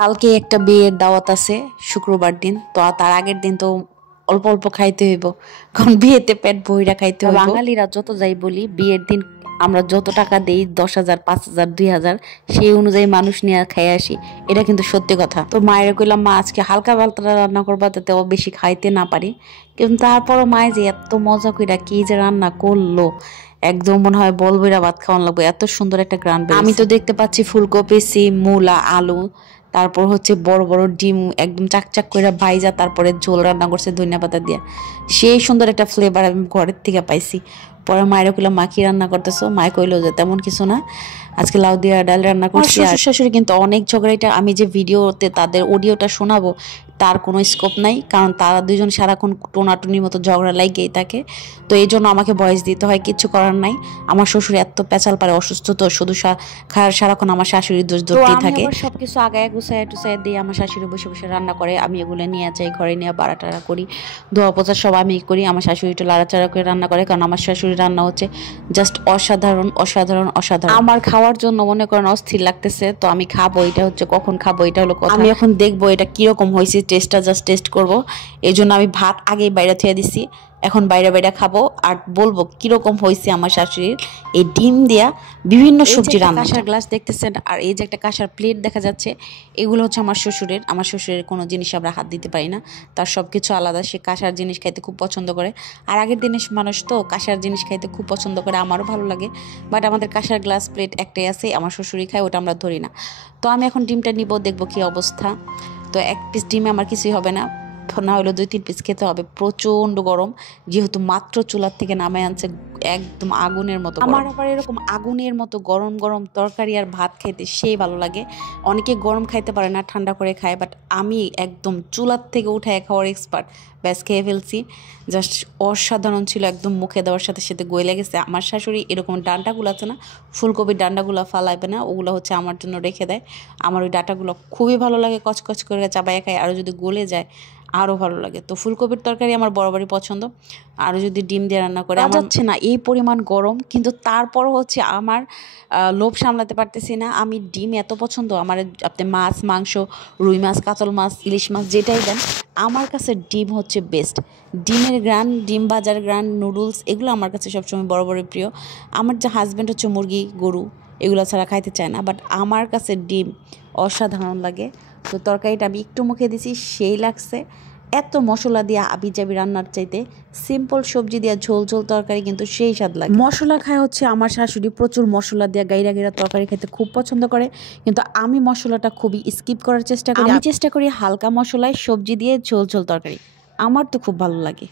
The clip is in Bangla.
কালকে একটা বিয়ের দাওয়াত আছে শুক্রবার দিন, তো তার আগের দিন তো অল্প অল্প খাইতে হইব, কারণ বিয়েতে পেট ভইরা খাইতে হইব। বাঙালিরা যত যাই বলি, বিয়ের দিন আমরা যত টাকা দেই 10,000, 5,000, 2,000, সেই অনুযায়ী মানুষ নিয়ে খাই আসি। এটা কিন্তু সত্যি কথা। তো মায়ের কইলাম, মা আজকে হালকা পাতলা রান্না করবা, যাতে ও বেশি খাইতে না পারি। কিন্তু তারপরও মায়ে যে এত মজা কইরা কি যে রান্না করলো, একদম মনে হয় বলবইরা ভাত খাওয়ান লাগবে, এত সুন্দর একটা গ্রান। আমি তো দেখতে পাচ্ছি ফুলকপি, সিম, মূলা, আলু, তারপর হচ্ছে বড় বড় ডিম একদম চাকচাক করে ভাইজা, তারপরে ঝোল রান্না করছে ধনিয়া পাতা দিয়া। সেই সুন্দর একটা ফ্লেভার আমি ঘরের থেকে পাইছি। পরে মায়ের কইলাম, মা কি রান্না করতেছো? মায়ে কইলো যে তেমন কিছু না, আজকে লাউ দিয়া ডাল রান্না করছি। শ্বশুর শাশুড়ি কিন্তু অনেক ঝগড়াইটা, আমি যে ভিডিওতে তাদের অডিওটা শোনাবো তার কোনো স্কোপ নাই, কারণ তারা দুজন সারাক্ষণ টোনাটুনির মতো ঝগড়া লাগিয়েই থাকে। তো এই জন্য আমাকে ভয়েস দিতে হয়, কিচ্ছু করার নাই। আমার শ্বশুর এত পেঁচাল পারে, অসুস্থ তো, শুধু সারাক্ষণ আমার শাশুড়ির দোষ ধরতেই থাকে। সবকিছু আগায় গুছায় টুসায় দিয়ে আমার শাশুড়ি বসে বসে রান্না করে, আমি এগুলো নিয়ে যাই ঘরে, নিয়ে বাড়াটাড়া করি, ধোয়া পোছা সব আমি করি। আমার শাশুড়ি একটু লাড়াচাড়া করে রান্না করে, কারণ আমার শাশুড়ি রান্না হচ্ছে জাস্ট অসাধারণ অসাধারণ অসাধারণ। আমার খাওয়ার জন্য মনে করেন অস্থির লাগতেছে, তো আমি খাবো, এটা হচ্ছে কখন খাবো এটা হলো কথা। আমি এখন দেখবো এটা কিরকম হয়েছে, টেস্টটা জাস্ট টেস্ট করবো। এই জন্য আমি ভাত আগেই বাইরে থুয়ে দিছি, এখন বাইরে বাইরে খাবো আর বলবো কিরকম হয়েছে আমার শাশুড়ির এই ডিম দিয়া বিভিন্ন সবজি রান্না। কাঁসার গ্লাস দেখতেছেন, আর এই যে একটা কাঁসার প্লেট দেখা যাচ্ছে, এগুলো হচ্ছে আমার শ্বশুরের। আমার শ্বশুরের কোনো জিনিস আমরা হাত দিতে পারি না, তার সব কিছু আলাদা। সে কাঁসার জিনিস খাইতে খুব পছন্দ করে, আর আগের দিনের মানুষ তো কাঁসার জিনিস খাইতে খুব পছন্দ করে, আমারও ভালো লাগে। বাট আমাদের কাঁসার গ্লাস প্লেট একটাই আছে, আমার শ্বশুরই খায়, ওটা আমরা ধরি না। তো আমি এখন ডিমটা নিব, দেখবো কি অবস্থা। তো এক পিস ডিমে আমার কিছুই হবে না, না হলো 2-3 পিস খেতে হবে। প্রচন্ড গরম, যেহেতু মাত্র চুলার থেকে নামায় আনছে, একদম আগুনের মতো। আমার আবার এরকম আগুনের মতো গরম গরম তরকারি আর ভাত খেতে সেই ভালো লাগে। অনেকে গরম খাইতে পারে না, ঠান্ডা করে খায়, বাট আমি একদম চুলার থেকে উঠায় খাওয়ার এক্সপার্ট। ব্যাস খেয়ে ফেলছি, জাস্ট অসাধারণ ছিল, একদম মুখে দেওয়ার সাথে সাথে গলে গেছে। আমার শাশুড়ি এরকম ডান্ডাগুলো আছে না, ফুলকপির ডান্ডাগুলো ফালাইবে না, ওগুলো হচ্ছে আমার জন্য রেখে দেয়। আমার ওই ডাঁটাগুলো খুবই ভালো লাগে, কচকচ করে চাবায় খায়, আরও যদি গলে যায় আরও ভালো লাগে। তো ফুলকপির তরকারি আমার বরাবরই পছন্দ, আরও যদি ডিম দিয়ে রান্না করে। আমার হচ্ছে না এই পরিমাণ গরম, কিন্তু তারপরও হচ্ছে আমার লোভ সামলাতে পারতেছি না। আমি ডিম এত পছন্দ আমার, আপনি মাছ, মাংস, রুই মাছ, কাতল মাছ, ইলিশ মাছ যেটাই দেন, আমার কাছে ডিম হচ্ছে বেস্ট। ডিমের গ্রান, ডিম ভাজার গ্রান, নুডলস, এগুলো আমার কাছে সবসময় বরাবরই প্রিয়। আমার যে হাজব্যান্ড হচ্ছে মুরগি, গরু, এগুলো ছাড়া খাইতে চায় না, বাট আমার কাছে ডিম অসাধারণ লাগে। তো তরকারিটা আমি একটু মুখে দিছি, সেই লাগছে। এত মশলা দিয়ে আবিজাবি রান্নার চাইতে সিম্পল সবজি দিয়ে ঝোল ঝোল তরকারি কিন্তু সেই স্বাদ লাগে। মশলা খায় হচ্ছে আমার শাশুড়ি, প্রচুর মশলা দিয়ে গাইরা গাইরা তরকারি খেতে খুব পছন্দ করে, কিন্তু আমি মশলাটা খুবই স্কিপ করার চেষ্টা করি। আমি চেষ্টা করি হালকা মশলায় সবজি দিয়ে ঝোল ঝোল তরকারি, আমার তো খুব ভালো লাগে।